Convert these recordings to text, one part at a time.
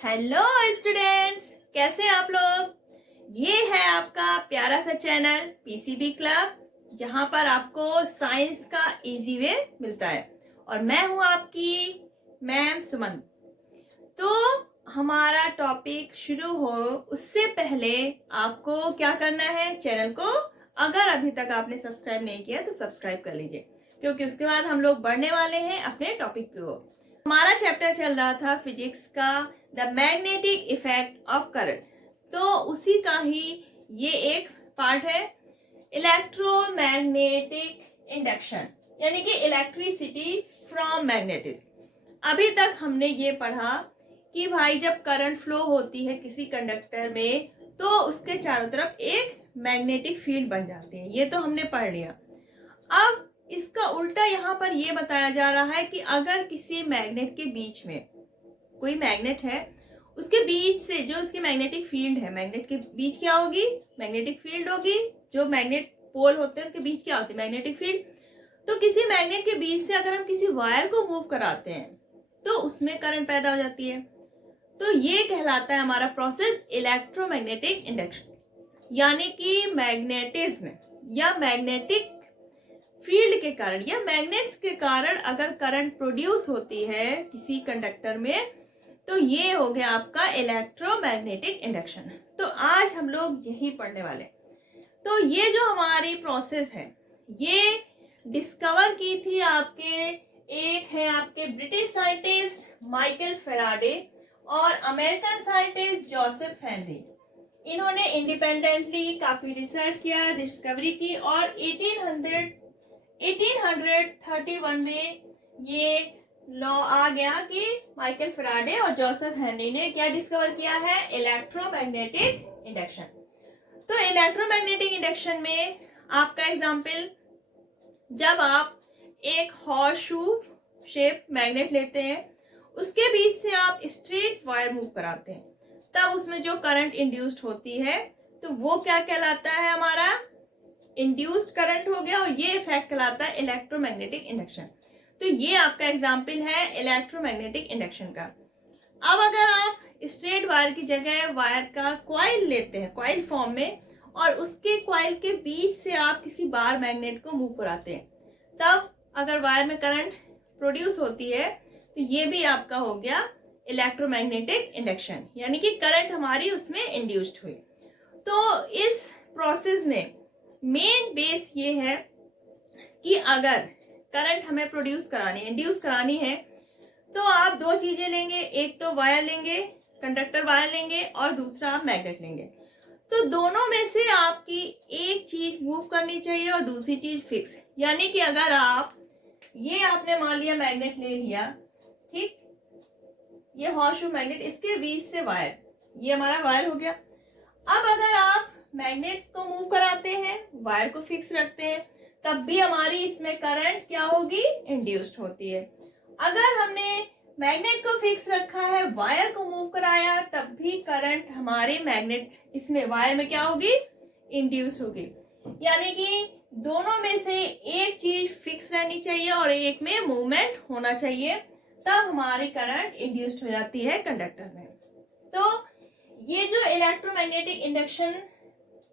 Hello students, कैसे हैं आप लोग। ये है आपका प्यारा सा चैनल पीसीबी क्लब, जहां पर आपको साइंस का इजी वे मिलता है और मैं हूं आपकी मैम सुमन। तो हमारा टॉपिक शुरू हो उससे पहले आपको क्या करना है, चैनल को अगर अभी तक आपने सब्सक्राइब नहीं किया तो सब्सक्राइब कर लीजिए, क्योंकि उसके बाद हम लोग बढ़ने वाले हैं अपने टॉपिक की ओर। हमारा चैप्टर चल रहा था फिजिक्स का the magnetic effect of current, तो उसी का ही ये एक पार्ट है इलेक्ट्रोमैग्नेटिक इंडक्शन, यानी कि इलेक्ट्रिसिटी फ्रॉम मैग्नेटिज्म। अभी तक हमने ये पढ़ा कि भाई जब करंट फ्लो होती है किसी कंडक्टर में तो उसके चारों तरफ एक मैग्नेटिक फील्ड बन जाती है, ये तो हमने पढ़ लिया। अब इसका उल्टा यहाँ पर ये बताया जा रहा है कि अगर किसी मैग्नेट के बीच में कोई मैग्नेट है, उसके बीच से जो उसकी मैग्नेटिक फील्ड है, मैग्नेट के बीच क्या होगी, मैग्नेटिक फील्ड होगी। जो मैग्नेट पोल होते हैं उनके बीच क्या होती है, मैग्नेटिक फील्ड। तो किसी मैग्नेट के बीच से अगर हम किसी वायर को मूव कराते हैं तो उसमें करंट पैदा हो जाती है। तो ये कहलाता है हमारा प्रोसेस इलेक्ट्रोमैग्नेटिक इंडक्शन, यानी कि मैग्नेटिज्म या मैग्नेटिक फील्ड के कारण या मैग्नेट्स के कारण अगर करंट प्रोड्यूस होती है किसी कंडक्टर में, तो ये हो गया आपका इलेक्ट्रोमैग्नेटिक इंडक्शन। तो आज हम लोग यही पढ़ने वाले। तो ये जो हमारी प्रोसेस है ये डिस्कवर की थी एक है आपके ब्रिटिश साइंटिस्ट माइकल फेराडे और अमेरिकन साइंटिस्ट जोसेफ हेनरी। इन्होंने इंडिपेंडेंटली काफी रिसर्च किया, डिस्कवरी की और 1831 में ये लॉ आ गया कि माइकल फेराडे और जोसेफ हेनरी ने क्या डिस्कवर किया है, इलेक्ट्रोमैग्नेटिक इंडक्शन। तो इलेक्ट्रोमैग्नेटिक इंडक्शन में आपका एग्जांपल, जब आप एक हॉर्स शू शेप मैग्नेट लेते हैं, उसके बीच से आप स्ट्रेट वायर मूव कराते हैं, तब उसमें जो करंट इंड्यूस्ड होती है तो वो क्या कहलाता है, हमारा इंड्यूस्ड करंट हो गया और ये इफेक्ट कहलाता है इलेक्ट्रोमैग्नेटिक इंडक्शन। तो ये आपका एग्जांपल है इलेक्ट्रोमैग्नेटिक इंडक्शन का। अब अगर आप स्ट्रेट वायर की जगह वायर का कॉइल लेते हैं कॉइल फॉर्म में, और उसके कॉइल के बीच से आप किसी बार मैग्नेट को मूव कराते हैं, तब अगर वायर में करंट प्रोड्यूस होती है तो ये भी आपका हो गया इलेक्ट्रोमैग्नेटिक इंडक्शन, यानी कि करंट हमारी उसमें इंड्यूस्ड हुई। तो इस प्रोसेस में मेन बेस ये है कि अगर करंट हमें इंड्यूस करानी है तो आप दो चीजें लेंगे, एक तो वायर लेंगे, कंडक्टर वायर लेंगे, और दूसरा आप मैग्नेट लेंगे। तो दोनों में से आपकी एक चीज मूव करनी चाहिए और दूसरी चीज फिक्स। यानी कि अगर आप आपने मान लिया मैग्नेट ले लिया, ठीक, ये हॉर्सशू मैग्नेट, इसके बीच से वायर, ये हमारा वायर हो गया। अब अगर आप मैग्नेट्स को मूव कराते हैं, वायर को फिक्स रखते हैं, तब भी हमारी इसमें करंट क्या होगी, इंड्यूस्ड होती है। अगर हमने मैग्नेट को फिक्स रखा है, वायर को मूव कराया, तब भी करंट हमारे मैग्नेट इसमें वायर में क्या होगी, इंड्यूस होगी। यानी कि दोनों में से एक चीज फिक्स रहनी चाहिए और एक में मूवमेंट होना चाहिए, तब हमारी करंट इंड्यूस्ड हो जाती है कंडक्टर में। तो ये जो इलेक्ट्रोमैग्नेटिक इंडक्शन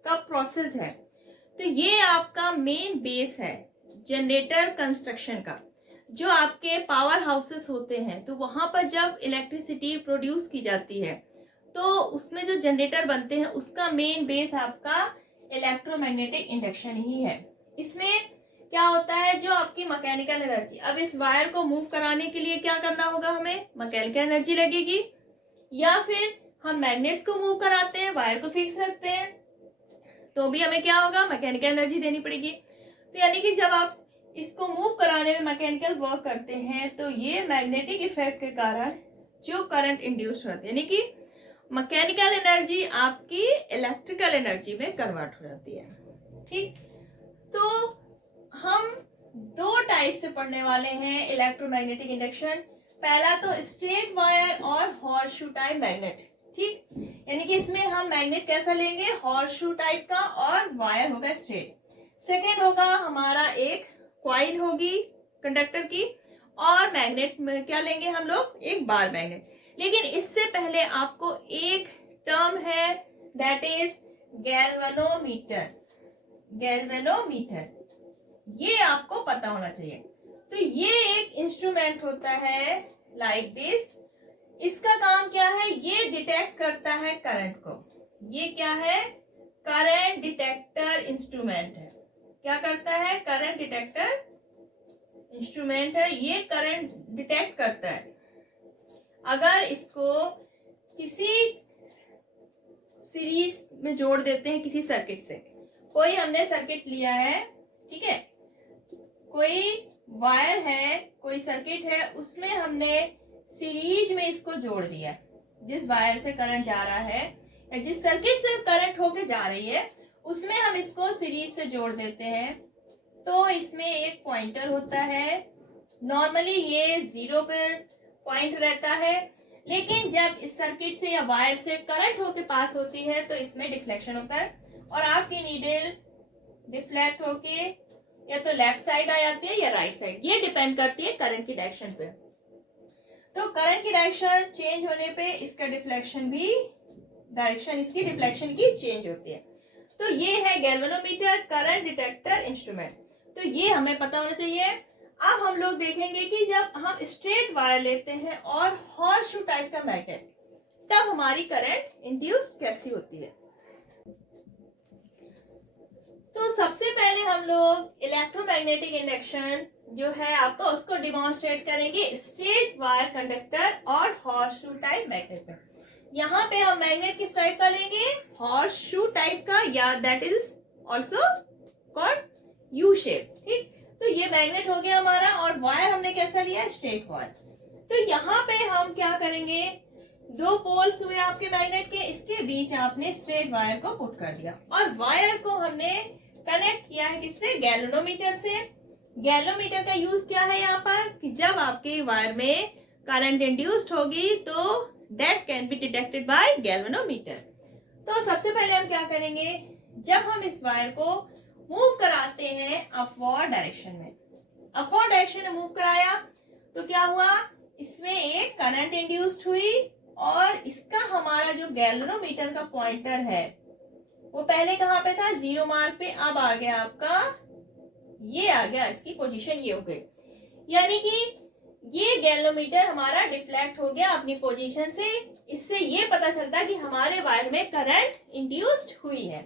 का प्रोसेस है, तो ये आपका मेन बेस है जनरेटर कंस्ट्रक्शन का। जो आपके पावर हाउसेस होते हैं, तो वहां पर जब इलेक्ट्रिसिटी प्रोड्यूस की जाती है तो उसमें जो जनरेटर बनते हैं उसका मेन बेस आपका इलेक्ट्रोमैग्नेटिक इंडक्शन ही है। इसमें क्या होता है, जो आपकी मैकेनिकल एनर्जी, अब इस वायर को मूव कराने के लिए क्या करना होगा, हमें मैकेनिकल एनर्जी लगेगी, या फिर हम मैग्नेट्स को मूव कराते हैं, वायर को फिक्स रखते हैं, तो भी हमें क्या होगा, मैकेनिकल एनर्जी देनी पड़ेगी। तो यानी कि जब आप इसको मूव कराने में मैकेनिकल वर्क करते हैं तो ये मैग्नेटिक इफेक्ट के कारण जो करंट इंड्यूस होती है, यानी कि मैकेनिकल एनर्जी आपकी इलेक्ट्रिकल एनर्जी में कन्वर्ट हो जाती है। ठीक, तो हम दो टाइप से पढ़ने वाले हैं इलेक्ट्रोमैग्नेटिक इंडक्शन। पहला तो स्ट्रेट वायर और हॉर्सशू टाइप मैग्नेट। ठीक, यानी कि इसमें हम मैग्नेट कैसा लेंगे, हॉर्सशू टाइप का, और वायर होगा स्ट्रेट। सेकेंड होगा हमारा एक कॉइल होगी कंडक्टर की, और मैग्नेट में क्या लेंगे हम लोग, एक बार मैग्नेट। लेकिन इससे पहले आपको एक टर्म है, दैट इज गैल्वेनोमीटर। गैल्वेनोमीटर ये आपको पता होना चाहिए। तो ये एक इंस्ट्रूमेंट होता है लाइक दिस। इसका काम क्या है, ये डिटेक्ट करता है करंट को। ये क्या है, करंट डिटेक्टर इंस्ट्रूमेंट है। क्या करता है, करंट डिटेक्टर इंस्ट्रूमेंट है। ये करंट डिटेक्ट करता है। अगर इसको किसी सीरीज में जोड़ देते हैं, किसी सर्किट से, कोई हमने सर्किट लिया है, ठीक है, कोई वायर है, कोई सर्किट है, उसमें हमने सीरीज में इसको जोड़ दिया। जिस वायर से करंट जा रहा है या जिस सर्किट से करंट होके जा रही है, उसमें हम इसको सीरीज से जोड़ देते हैं। तो इसमें एक पॉइंटर होता है। नॉर्मली ये 0 पर पॉइंट रहता है, लेकिन जब इस सर्किट से या वायर से करंट होके पास होती है तो इसमें डिफ्लेक्शन होता है और आपकी नीडल डिफ्लेक्ट होके या तो लेफ्ट साइड आ जाती है या राइट साइड। ये डिपेंड करती है करंट की डायरेक्शन पे। तो करंट की डायरेक्शन चेंज होने पे इसका डिफ्लेक्शन भी, डायरेक्शन इसकी डिफ्लेक्शन की चेंज होती है। तो ये है गैल्वेनोमीटर, करंट डिटेक्टर इंस्ट्रूमेंट। तो ये हमें पता होना चाहिए। अब हम लोग देखेंगे कि जब हम स्ट्रेट वायर लेते हैं और हॉर्सशू टाइप का मैग्नेट, तब हमारी करंट इंड्यूस्ड कैसी होती है। तो सबसे पहले हम लोग इलेक्ट्रोमैग्नेटिक इंडक्शन जो है आपका, उसको डिमॉन्स्ट्रेट करेंगे स्ट्रेट वायर कंडक्टर और हॉर्सशू टाइप मैग्नेट में। यहाँ पे हम मैग्नेट किस टाइप का लेंगे, हॉर्सशू टाइप का, या that is also called U shape. ठीक, तो ये मैग्नेट हो गया हमारा और वायर हमने कैसा लिया, स्ट्रेट वायर। तो यहाँ पे हम क्या करेंगे, 2 पोल्स हुए आपके मैग्नेट के, इसके बीच आपने स्ट्रेट वायर को पुट कर दिया और वायर को हमने कनेक्ट किया है किससे, गैल्वेनोमीटर से। गैल्वेनोमीटर का यूज क्या है यहाँ पर, कि जब आपके वायर में करंट इंड्यूस्ड होगी तो that can be detected by galvanometer. तो सबसे पहले हम क्या करेंगे, जब हम इस वायर को मूव कराते हैं अपवर्ड डायरेक्शन में, अपवर्ड डायरेक्शन में मूव कराया तो क्या हुआ, इसमें एक करंट इंड्यूस्ड हुई और इसका हमारा जो गैल्वेनोमीटर का पॉइंटर है वो पहले कहाँ पे था, 0 मार्क पे, अब आ गया आपका, ये आ गया, इसकी पोजीशन ये हो गई। यानी कि ये गैल्वेनोमीटर हमारा डिफ्लेक्ट हो गया अपनी पोजीशन से। इससे ये पता चलता है कि हमारे वायर में करंट इंड्यूस्ड हुई है।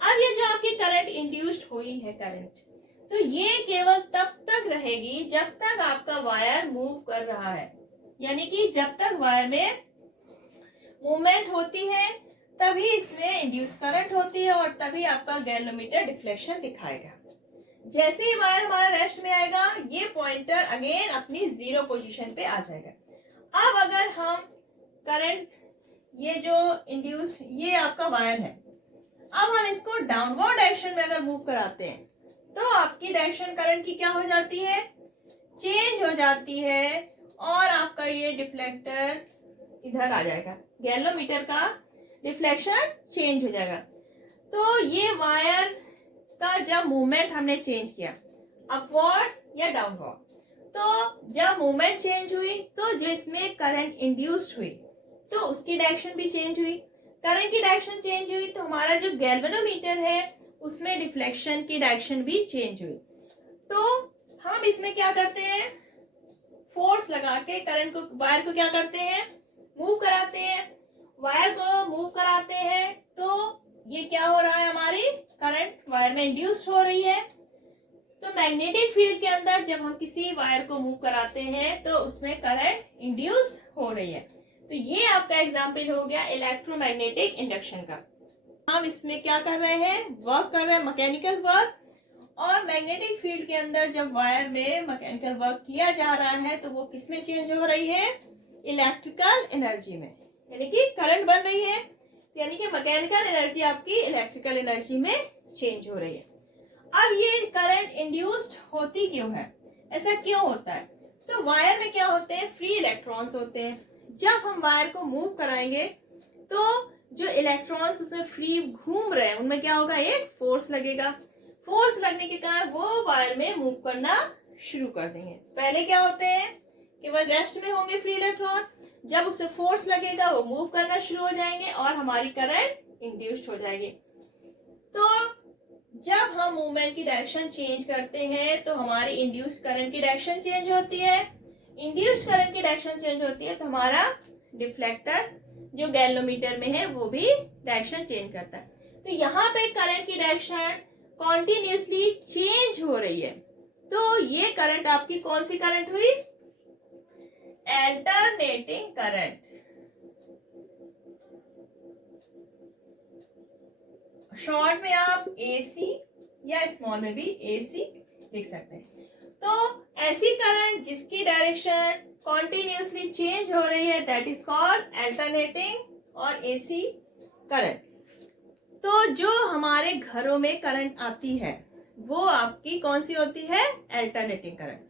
अब ये जो आपकी करंट इंड्यूस्ड हुई है करंट, तो ये केवल तब तक रहेगी जब तक आपका वायर मूव कर रहा है। यानी कि जब तक वायर में मूवमेंट होती है तभी इसमें इंड्यूस करंट होती है और तभी आपका गैल्वेनोमीटर डिफ्लेक्शन दिखाएगा। जैसे ही वायर हमारा रेस्ट में आएगा, ये पॉइंटर अगेन अपनी 0 पोजीशन पे आ जाएगा। अब अगर हम करंट, ये जो इंड्यूस, ये आपका वायर है, अब हम इसको डाउनवर्ड डायरेक्शन में अगर मूव कराते हैं तो आपकी डायरेक्शन करंट की क्या हो जाती है, चेंज हो जाती है और आपका ये डिफ्लेक्टर इधर आ जाएगा, गैल्वेनोमीटर का डिफ्लेक्शन चेंज हो जाएगा। तो ये वायर का जब मूवमेंट हमने चेंज किया, अपवर्ड या डाउनवर्ड, तो जब मूवमेंट चेंज हुई तो जो इसमें करंट इंड्यूस्ड हुई तो उसकी डायरेक्शन भी चेंज हुई। करंट की डायरेक्शन चेंज हुई तो हमारा जो गैल्वेनोमीटर है उसमें डिफ्लेक्शन की डायरेक्शन भी चेंज हुई। तो हम इसमें क्या करते हैं, फोर्स लगा के करंट को, वायर को क्या करते हैं, मूव कराते हैं। वायर को मूव कराते हैं तो ये क्या हो रहा है, हमारी करंट वायर में इंड्यूस्ड हो रही है। तो मैग्नेटिक फील्ड के अंदर जब हम किसी वायर को मूव कराते हैं तो उसमें करंट इंड्यूस्ड हो रही है। तो ये आपका एग्जाम्पल हो गया इलेक्ट्रोमैग्नेटिक इंडक्शन का। हम इसमें क्या कर रहे हैं, वर्क कर रहे हैं, मैकेनिकल वर्क। और मैग्नेटिक फील्ड के अंदर जब वायर में मैकेनिकल वर्क किया जा रहा है तो वो किस में चेंज हो रही है, इलेक्ट्रिकल एनर्जी में, यानी कि करंट बन रही है। यानी कि मैकेनिकल एनर्जी आपकी इलेक्ट्रिकल एनर्जी में चेंज हो रही है। अब ये करंट इंड्यूस्ड होती क्यों है, ऐसा क्यों होता है, तो वायर में क्या होते हैं, फ्री इलेक्ट्रॉन्स होते हैं। जब हम वायर को मूव कराएंगे तो जो इलेक्ट्रॉन्स उसमें फ्री घूम रहे हैं उनमें क्या होगा, एक फोर्स लगेगा। फोर्स लगने के कारण वो वायर में मूव करना शुरू कर देंगे। पहले क्या होते हैं, केवल रेस्ट में होंगे फ्री इलेक्ट्रॉन, जब उसे फोर्स लगेगा वो मूव करना शुरू हो जाएंगे और हमारी करंट इंड्यूस्ड हो जाएगी। तो जब हम मूवमेंट की डायरेक्शन चेंज करते हैं तो हमारी इंड्यूस्ड करंट की डायरेक्शन चेंज होती है। इंड्यूस्ड करंट की डायरेक्शन चेंज होती है तो हमारा डिफ्लेक्टर जो गैल्वेनोमीटर में है वो भी डायरेक्शन चेंज करता है। तो यहाँ पे करंट की डायरेक्शन कॉन्टिन्यूसली चेंज हो रही है। तो ये करंट आपकी कौन सी करंट हुई? Alternating current. शॉर्ट में आप एसी या स्मॉल में भी एसी लिख सकते हैं। तो ऐसी करंट जिसकी डायरेक्शन कॉन्टिन्यूसली चेंज हो रही है दैट इज कॉल्ड अल्टरनेटिंग और एसी करंट। तो जो हमारे घरों में करंट आती है वो आपकी कौन सी होती है? Alternating current.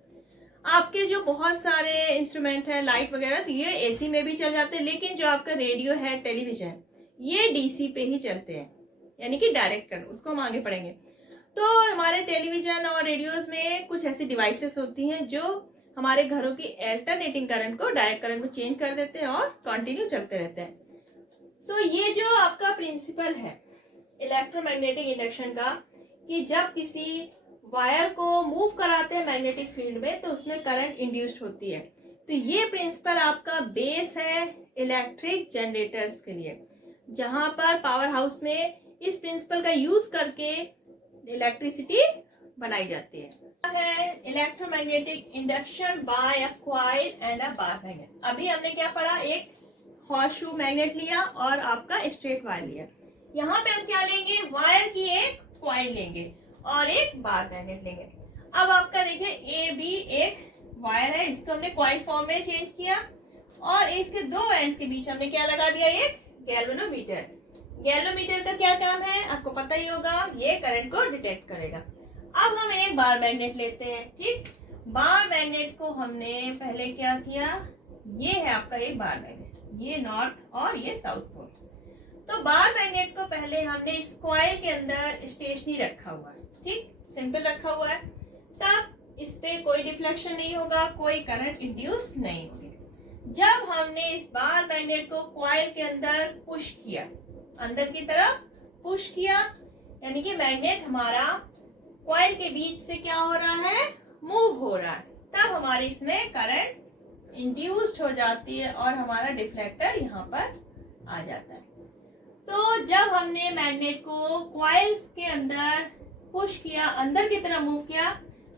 आपके जो बहुत सारे इंस्ट्रूमेंट है लाइट वगैरह तो ये एसी में भी चल जाते हैं, लेकिन जो आपका रेडियो है, टेलीविजन, ये डीसी पे ही चलते हैं, यानी कि डायरेक्ट करंट। उसको हम आगे पढ़ेंगे। तो हमारे टेलीविजन और रेडियोज में कुछ ऐसी डिवाइसेस होती हैं जो हमारे घरों की अल्टरनेटिंग करंट को डायरेक्ट करंट में चेंज कर देते हैं और कंटिन्यू चलते रहते हैं। तो ये जो आपका प्रिंसिपल है इलेक्ट्रोमैग्नेटिक इंडक्शन का, कि जब किसी वायर को मूव कराते हैं मैग्नेटिक फील्ड में तो उसमें करंट इंड्यूस्ड होती है। तो ये प्रिंसिपल आपका बेस है इलेक्ट्रिक जनरेटर्स के लिए, जहां पर पावर हाउस में इस प्रिंसिपल का यूज करके इलेक्ट्रिसिटी बनाई जाती है। Electromagnetic induction by a coil and a bar magnet. अभी हमने क्या पढ़ा? एक हॉर्सशू मैग्नेट लिया और आपका स्ट्रेट वायर लिया। यहाँ पे हम क्या लेंगे? वायर की एक कॉइल लेंगे और एक बार मैग्नेट लेंगे। अब आपका देखिए ए बी एक वायर है, इसको हमने कॉइल फॉर्म में चेंज किया और इसके दो एंड्स के बीच हमने क्या लगा दिया? एक गैल्वेनोमीटर। गैल्वेनोमीटर का क्या काम है आपको पता ही होगा, ये करंट को डिटेक्ट करेगा। अब हम एक बार मैग्नेट लेते हैं। ठीक, बार मैग्नेट को हमने पहले क्या किया? ये है आपका एक बार मैग्नेट, ये नॉर्थ और ये साउथ पोल। तो बार मैग्नेट को पहले हमने इस कॉइल के अंदर स्टेशनरी रखा हुआ है, ठीक, सिंपल रखा हुआ है, तब इस पे कोई डिफ्लेक्शन नहीं होगा, कोई करंट इंड्यूस नहीं होगी। जब हमने इस बार मैग्नेट को कॉइल के अंदर पुश किया, अंदर की तरफ पुश किया, यानी कि मैग्नेट हमारा कॉइल के बीच से क्या हो रहा है? मूव हो रहा है, तब हमारे इसमें करंट इंड्यूस्ड हो जाती है और हमारा डिफ्लेक्टर यहाँ पर आ जाता है। तो जब हमने मैग्नेट को कॉइल्स के अंदर पुश किया, अंदर की तरफ मूव किया,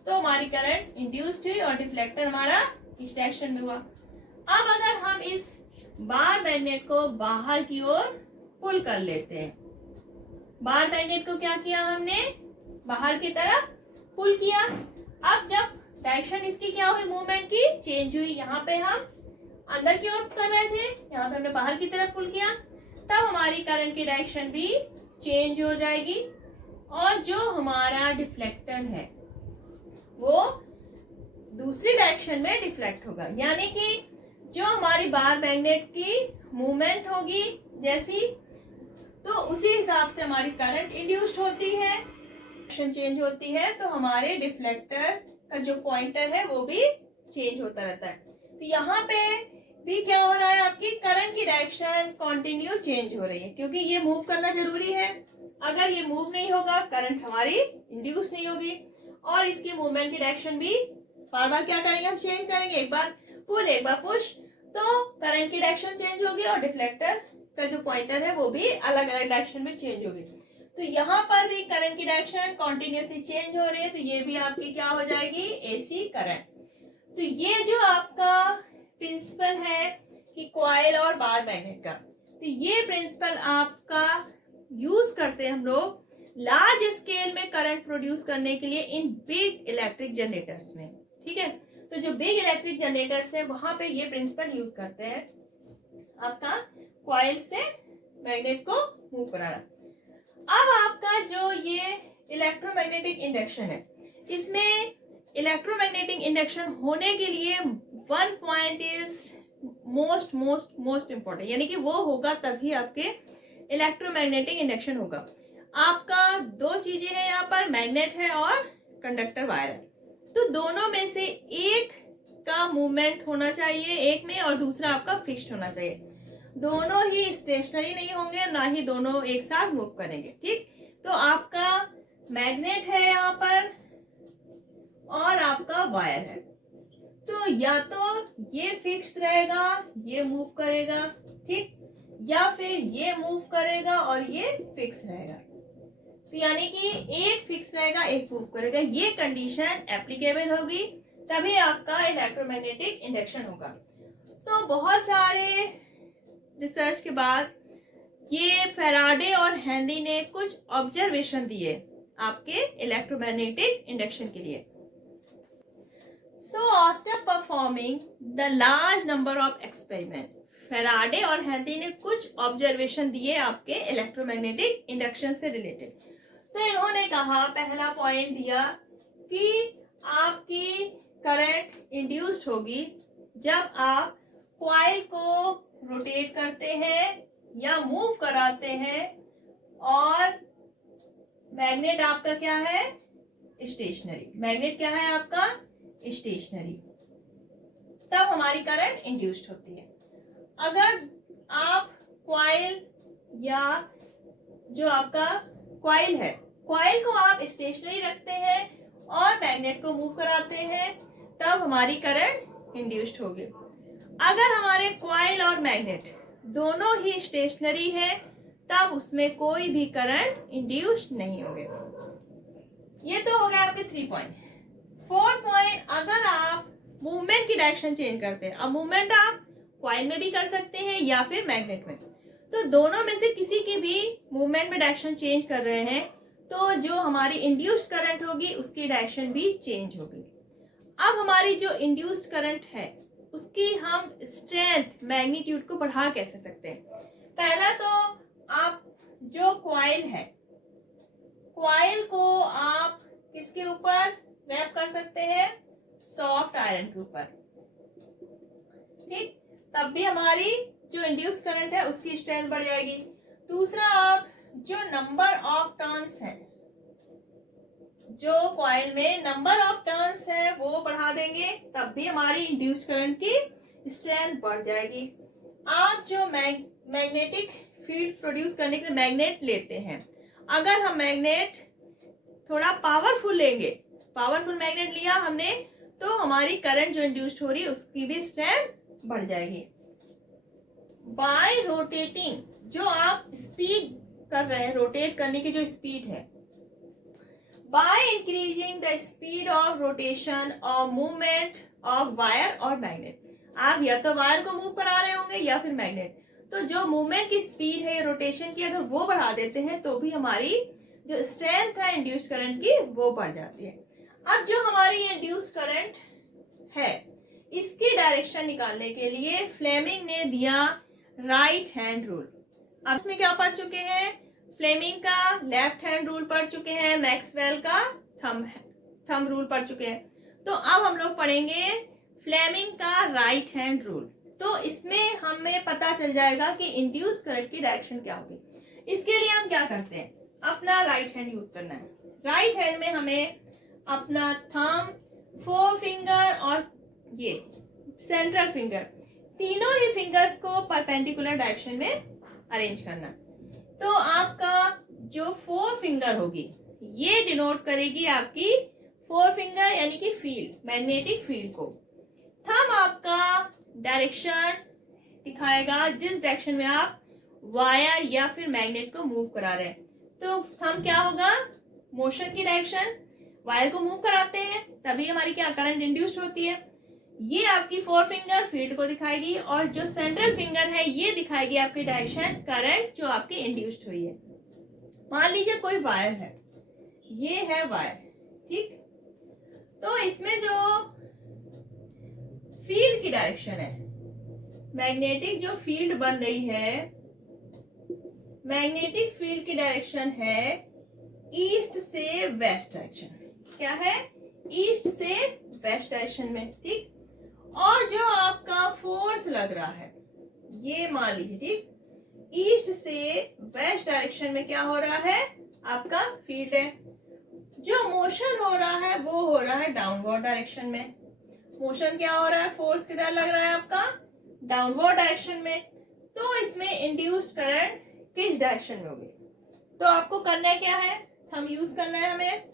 तो हमारी करंट इंड्यूस्ड हुई और डिफ्लेक्टर हमारा इस डायरेक्शन में हुआ। अब अगर हम इस बार मैग्नेट को बाहर की ओर पुल कर लेते हैं, बार मैग्नेट को क्या किया हमने? बाहर की तरफ पुल किया। अब जब डायरेक्शन इसकी क्या हुई? मूवमेंट की चेंज हुई। यहाँ पे हम अंदर की ओर कर रहे थे, यहाँ पे हमने बाहर की तरफ पुल किया, तब हमारी करंट की डायरेक्शन भी चेंज हो जाएगी और जो हमारा डिफ्लेक्टर है वो दूसरी डायरेक्शन में डिफ्लेक्ट होगा। यानी कि जो हमारी बार मैग्नेट की मूवमेंट होगी जैसी, तो उसी हिसाब से हमारी करंट इंड्यूस्ड होती है, डायरेक्शन चेंज होती है, तो हमारे डिफ्लेक्टर का जो पॉइंटर है वो भी चेंज होता रहता है। तो यहाँ पे भी क्या हो रहा है? आपकी करंट की डायरेक्शन कंटिन्यू चेंज हो रही है, क्योंकि ये मूव करना जरूरी है। अगर ये मूव नहीं होगा करंट हमारी इंड्यूस नहीं होगी और इसकी मूवमेंट की डायरेक्शन भी बार बार क्या करेंगे? हम चेंज करेंगे, एक बार पुल एक बार पुश, तो करंट की डायरेक्शन चेंज होगी और डिफ्लेक्टर का जो पॉइंटर है वो भी अलग अलग डायरेक्शन में चेंज होगी। तो यहाँ पर भी करंट की डायरेक्शन कॉन्टिन्यूसली चेंज हो रही है, तो ये भी आपकी क्या हो जाएगी? AC current. तो ये जो आपका प्रिंसिपल है कि कॉइल और बार मैग्नेट का, तो ये प्रिंसिपल आपका यूज करते हैं हम लोग लार्ज स्केल में करंट प्रोड्यूस करने के लिए इन बिग इलेक्ट्रिक जनरेटर्स में। ठीक है, तो जो बिग इलेक्ट्रिक जनरेटर्स है वहां पे ये प्रिंसिपल यूज करते हैं आपका कॉइल से मैग्नेट को मूव कराना। अब आपका जो ये इलेक्ट्रोमैग्नेटिक इंडक्शन है, इसमें इलेक्ट्रोमैग्नेटिक इंडक्शन होने के लिए one point is most most most important, यानी कि वो होगा तभी आपके इलेक्ट्रोमैग्नेटिक इंडक्शन होगा। आपका दो चीजें हैं यहाँ पर, मैग्नेट है और कंडक्टर वायर है। तो दोनों में से एक का मूवमेंट होना चाहिए एक में और दूसरा आपका फिक्स्ड होना चाहिए। दोनों ही स्टेशनरी नहीं होंगे, ना ही दोनों एक साथ मूव करेंगे। ठीक, तो आपका मैग्नेट है यहाँ पर और आपका वायर है, तो या तो ये फिक्स रहेगा, ये मूव करेगा, ठीक, या फिर ये मूव करेगा और ये फिक्स रहेगा। तो यानी कि एक फिक्स रहेगा, एक मूव करेगा, ये कंडीशन एप्लीकेबल होगी, तभी आपका इलेक्ट्रोमैग्नेटिक इंडक्शन होगा। तो बहुत सारे रिसर्च के बाद ये फैराडे और हेनरी ने कुछ ऑब्जर्वेशन दिए आपके इलेक्ट्रोमैग्नेटिक इंडक्शन के लिए। So after performing the large number of experiment, Faraday और हेनरी ने कुछ ऑब्जर्वेशन दिए आपके इलेक्ट्रोमैग्नेटिक इंडक्शन से रिलेटेड। तो इन्होंने कहा, पहला पॉइंट दिया कि आपकी करंट इंड्यूस्ड होगी जब आप कॉइल को रोटेट करते हैं या मूव कराते हैं और मैग्नेट आपका क्या है, स्टेशनरी। मैग्नेट क्या है आपका, स्टेशनरी, तब हमारी करंट इंड्यूस्ड होती है। अगर आप कॉइल या जो आपका कॉइल है, कॉइल को आप स्टेशनरी रखते हैं और मैग्नेट को मूव कराते हैं, तब हमारी करंट इंड्यूस्ड होगी। अगर हमारे कॉइल और मैग्नेट दोनों ही स्टेशनरी है, तब उसमें कोई भी करंट इंड्यूस्ड नहीं होंगे। ये तो हो गया आपके 3 पॉइंट। 4th पॉइंट, अगर आप मूवमेंट की डायरेक्शन चेंज करते हैं, अब मूवमेंट आप कॉइल में भी कर सकते हैं या फिर मैग्नेट में, तो दोनों में से किसी की भी मूवमेंट में डायरेक्शन चेंज कर रहे हैं, तो जो हमारी इंड्यूस्ड करंट होगी उसकी डायरेक्शन भी चेंज होगी। अब हमारी जो इंड्यूस्ड करंट है उसकी हम स्ट्रेंथ, मैग्नीट्यूड को बढ़ा कैसे सकते हैं। पहला तो आप जो कॉइल है, कॉइल को आप किसके ऊपर रैप कर सकते हैं, सॉफ्ट आयरन के ऊपर, ठीक, तब भी हमारी जो इंड्यूस करंट है उसकी स्ट्रेंथ बढ़ जाएगी। दूसरा, आप जो नंबर ऑफ टर्न्स है, जो कॉइल में नंबर ऑफ टर्न्स है वो बढ़ा देंगे, तब भी हमारी इंड्यूस करंट की स्ट्रेंथ बढ़ जाएगी। आप जो मैग्नेटिक फील्ड प्रोड्यूस करने के लिए मैग्नेट लेते हैं, अगर हम मैग्नेट थोड़ा पावरफुल लेंगे, पावरफुल मैग्नेट लिया हमने, तो हमारी करंट जो इंड्यूस्ड हो रही है उसकी भी स्ट्रेंथ बढ़ जाएगी। बाय रोटेटिंग, जो आप स्पीड कर रहे हैं, रोटेट करने की जो स्पीड है, by increasing the speed of rotation और मूवमेंट ऑफ वायर और मैग्नेट, आप या तो वायर को मूव करा रहे होंगे या फिर मैग्नेट, तो जो मूवमेंट की स्पीड है, रोटेशन की, अगर वो बढ़ा देते हैं तो भी हमारी जो स्ट्रेंथ है इंड्यूस्ड करंट की वो बढ़ जाती है। अब जो हमारी इंड्यूस्ड करंट है इसकी डायरेक्शन निकालने के लिए फ्लेमिंग ने दिया राइट हैंड रूल। अब इसमें क्या पढ़ चुके हैं, फ्लेमिंग का लेफ्ट हैंड रूल पढ़ चुके हैं, मैक्सवेल का थंब रूल पढ़ चुके हैं। तो अब हम लोग पढ़ेंगे फ्लेमिंग का राइट हैंड रूल। तो इसमें हमें पता चल जाएगा कि इंड्यूस्ड करंट की डायरेक्शन क्या होगी। इसके लिए हम क्या करते हैं, अपना राइट हैंड यूज करना है। राइट हैंड में हमें अपना थंब, 4 फिंगर और ये सेंट्रल फिंगर, तीनों ही फिंगर्स को परपेंडिकुलर डायरेक्शन में अरेंज करना। तो आपका जो 4 फिंगर होगी ये डिनोट करेगी आपकी 4 फिंगर यानी कि फील्ड, मैग्नेटिक फील्ड को। थंब आपका डायरेक्शन दिखाएगा जिस डायरेक्शन में आप वायर या फिर मैग्नेट को मूव करा रहे हैं। तो थंब क्या होगा, मोशन की डायरेक्शन, वायर को मूव कराते हैं तभी हमारी क्या करंट इंड्यूस्ड होती है। ये आपकी 4 फिंगर फील्ड को दिखाएगी और जो सेंट्रल फिंगर है ये दिखाएगी आपकी डायरेक्शन करंट जो आपकी इंड्यूस्ड हुई है। मान लीजिए कोई वायर है, ये है वायर, ठीक, तो इसमें जो फील्ड की डायरेक्शन है, मैग्नेटिक जो फील्ड बन रही है, मैग्नेटिक फील्ड की डायरेक्शन है ईस्ट से वेस्ट डायरेक्शन। क्या है, ईस्ट से वेस्ट डायरेक्शन में, ठीक। और जो आपका फोर्स लग रहा है ये मान लीजिए, ठीक, ईस्ट से वेस्ट डायरेक्शन में क्या हो रहा है, आपका फील्ड है। जो मोशन हो रहा है वो हो रहा है डाउनवर्ड डायरेक्शन में। मोशन क्या हो रहा है, फोर्स किधर लग रहा है आपका, डाउनवर्ड डायरेक्शन में। तो इसमें इंड्यूस्ड करंट किस डायरेक्शन में होगी, तो आपको करना क्या है, थंब यूज करना है हमें,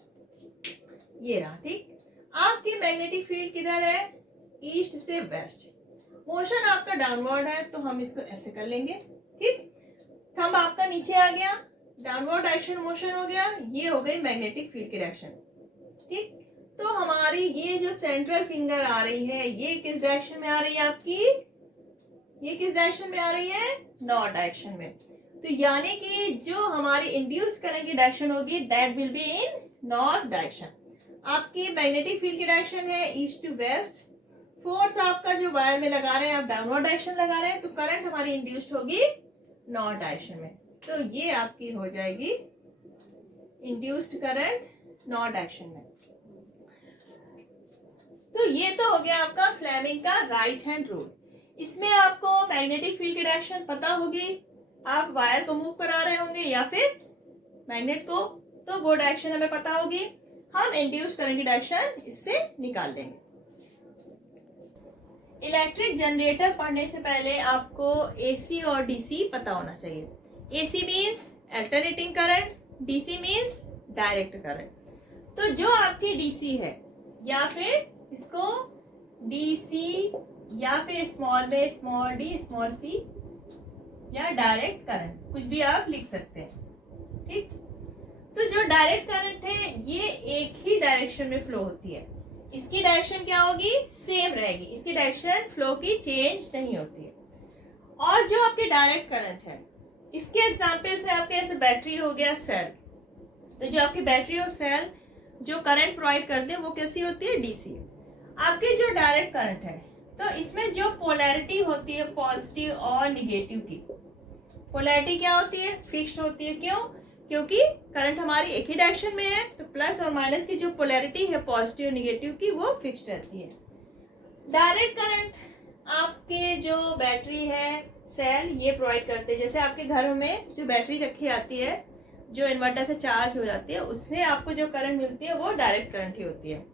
ये रहा, ठीक। आपकी मैग्नेटिक फील्ड किधर है, ईस्ट से वेस्ट, मोशन आपका डाउनवर्ड है तो हम इसको ऐसे कर लेंगे, ठीक। थंब आपका नीचे आ गया, डाउनवर्ड डायरेक्शन मोशन हो गया, ये हो गई मैग्नेटिक फील्ड की डायरेक्शन, ठीक। तो हमारी ये जो सेंट्रल फिंगर आ रही है ये किस डायरेक्शन में आ रही है आपकी, ये किस डायरेक्शन में आ रही है, नॉर्थ डायरेक्शन में। तो यानी कि जो हमारी इंड्यूस्ड करंट की डायरेक्शन होगी that will be in north direction. आपकी मैग्नेटिक फील्ड की डायरेक्शन है ईस्ट टू वेस्ट, फोर्स आपका जो वायर में लगा रहे हैं आप डाउनवर्ड डायरेक्शन लगा रहे हैं, तो करंट हमारी इंड्यूस्ड होगी नॉर्थ डायरेक्शन में। तो ये आपकी हो जाएगी इंड्यूस्ड करंट नॉर्थ डायरेक्शन में। तो ये तो हो गया आपका फ्लेमिंग का राइट हैंड रूल। इसमें आपको मैग्नेटिक फील्ड की डायरेक्शन पता होगी, आप वायर को मूव करा रहे होंगे या फिर मैग्नेट को, तो वो डायरेक्शन हमें पता होगी, हम इंड्यूस करंट की डायरेक्शन इससे निकाल देंगे। इलेक्ट्रिक जनरेटर पढ़ने से पहले आपको एसी और डीसी पता होना चाहिए। AC means alternating current, DC means direct current. तो जो आपकी डीसी है या फिर इसको डीसी या फिर स्मॉल में स्मॉल डी स्मॉल सी या डायरेक्ट करंट, कुछ भी आप लिख सकते हैं, ठीक। तो जो डायरेक्ट करंट है ये एक ही डायरेक्शन में फ्लो होती है, इसकी डायरेक्शन क्या होगी, सेम रहेगी, इसकी डायरेक्शन फ्लो की चेंज नहीं होती है। और जो आपके डायरेक्ट करंट है इसके एग्जांपल से आपके ऐसे बैटरी हो गया, सेल, तो जो आपकी बैटरी और सेल जो करंट प्रोवाइड करते हैं वो कैसी होती है, डीसी। आपकी जो डायरेक्ट करंट है तो इसमें जो पोलैरिटी होती है पॉजिटिव और निगेटिव की, पोलैरिटी क्या होती है, फिक्स्ड होती है। क्यों, क्योंकि करंट हमारी एक ही डायरेक्शन में है, तो प्लस और माइनस की जो पोलैरिटी है पॉजिटिव और निगेटिव की वो फिक्स्ड रहती है। डायरेक्ट करंट आपके जो बैटरी है सेल ये प्रोवाइड करते हैं। जैसे आपके घरों में जो बैटरी रखी आती है जो इन्वर्टर से चार्ज हो जाती है, उसमें आपको जो करंट मिलती है वो डायरेक्ट करंट ही होती है।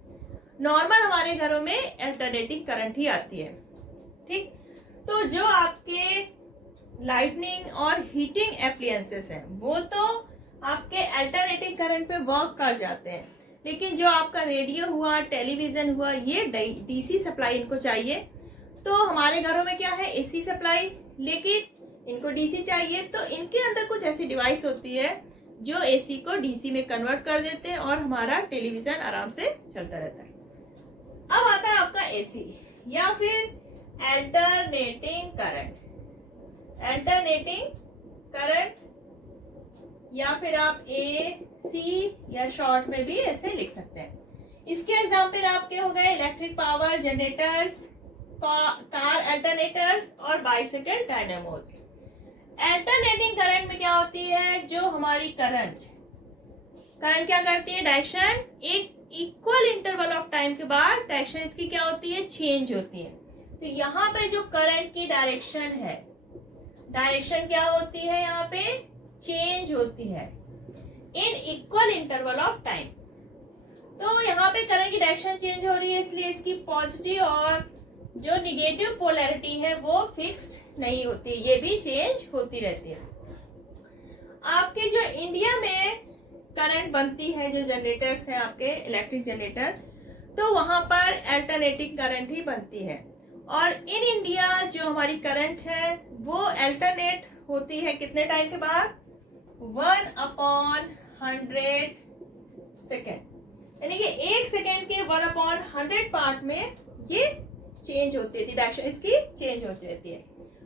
नॉर्मल हमारे घरों में अल्टरनेटिंग करंट ही आती है, ठीक। तो जो आपके लाइटनिंग और हीटिंग एप्लियंसेस हैं वो तो आपके अल्टरनेटिंग करंट पे वर्क कर जाते हैं, लेकिन जो आपका रेडियो हुआ, टेलीविजन हुआ, ये डीसी सप्लाई इनको चाहिए। तो हमारे घरों में क्या है, एसी सप्लाई, लेकिन इनको डीसी चाहिए, तो इनके अंदर कुछ ऐसी डिवाइस होती है जो एसी को डीसी में कन्वर्ट कर देते हैं और हमारा टेलीविजन आराम से चलता रहता है। अब आता है आपका एसी या फिर अल्टरनेटिंग करंट। अल्टरनेटिंग करंट या फिर आप एसी या शॉर्ट में भी ऐसे लिख सकते हैं। इसके एग्जाम्पल आपके हो गए electric power generators, car alternators और बाइसिकल डायनामोस। अल्टरनेटिंग करंट में क्या होती है, जो हमारी करंट क्या करती है, डायरेक्शन एक इक्वल इंटरवल ऑफ टाइम के बाद डायरेक्शन इसकी क्या होती है, चेंज होती है। तो यहाँ पे जो करंट की डायरेक्शन है, डायरेक्शन क्या होती है, यहाँ पे चेंज होती है in equal interval of time. तो यहाँ पे करंट की डायरेक्शन चेंज हो रही है, इसलिए इसकी पॉजिटिव और जो निगेटिव पोलैरिटी है वो फिक्स्ड नहीं होती, ये भी चेंज होती रहती है। आपके जो इंडिया में करंट बनती है, जो जनरेटर्स हैं आपके इलेक्ट्रिक जनरेटर, तो वहां पर अल्टरनेटिंग करंट ही बनती है। और इन इंडिया जो हमारी करंट है वो अल्टरनेट होती है कितने टाइम के बाद, 1/100 सेकेंड, यानी कि 1 सेकेंड के 1/100 पार्ट में ये चेंज होती है, डायरेक्शन इसकी चेंज होती रहती है।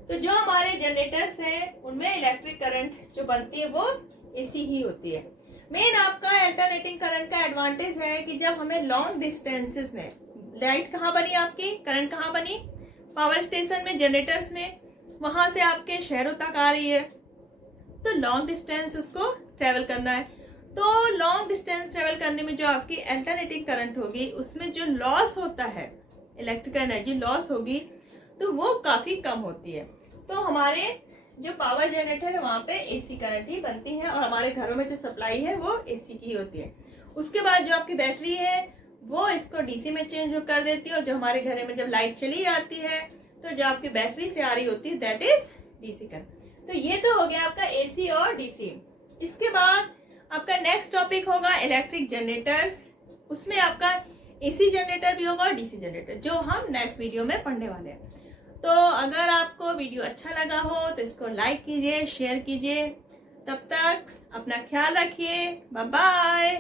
तो जो हमारे जनरेटर्स हैं उनमें इलेक्ट्रिक करंट जो बनती है वो एसी ही होती है। मेन आपका अल्टरनेटिंग करंट का एडवांटेज है कि जब हमें लॉन्ग डिस्टेंसेस में, लाइट कहाँ बनी आपकी, करंट कहाँ बनी, पावर स्टेशन में, जनरेटर्स में, वहां से आपके शहरों तक आ रही है, तो लॉन्ग डिस्टेंस उसको ट्रेवल करना है। तो लॉन्ग डिस्टेंस ट्रेवल करने में जो आपकी अल्टरनेटिंग करंट होगी उसमें जो लॉस होता है, इलेक्ट्रिकल एनर्जी लॉस होगी, तो वो काफी कम होती है। तो हमारे जो पावर जनरेटर है वहां पे एसी करंट ही बनती है और हमारे घरों में जो सप्लाई है वो एसी की होती है। उसके बाद जो आपकी बैटरी है वो इसको डीसी में चेंज कर देती है, और जो हमारे घर में जब लाइट चली जाती है तो जो आपकी बैटरी से आ रही होती है दैट इज डीसी करंट। तो ये तो हो गया आपका एसी और डीसी। इसके बाद आपका नेक्स्ट टॉपिक होगा इलेक्ट्रिक जनरेटर्स। उसमें आपका एसी जनरेटर भी होगा और डीसी जनरेटर, जो हम नेक्स्ट वीडियो में पढ़ने वाले हैं। तो अगर आपको वीडियो अच्छा लगा हो तो इसको लाइक कीजिए, शेयर कीजिए। तब तक अपना ख्याल रखिए, बाय बाय।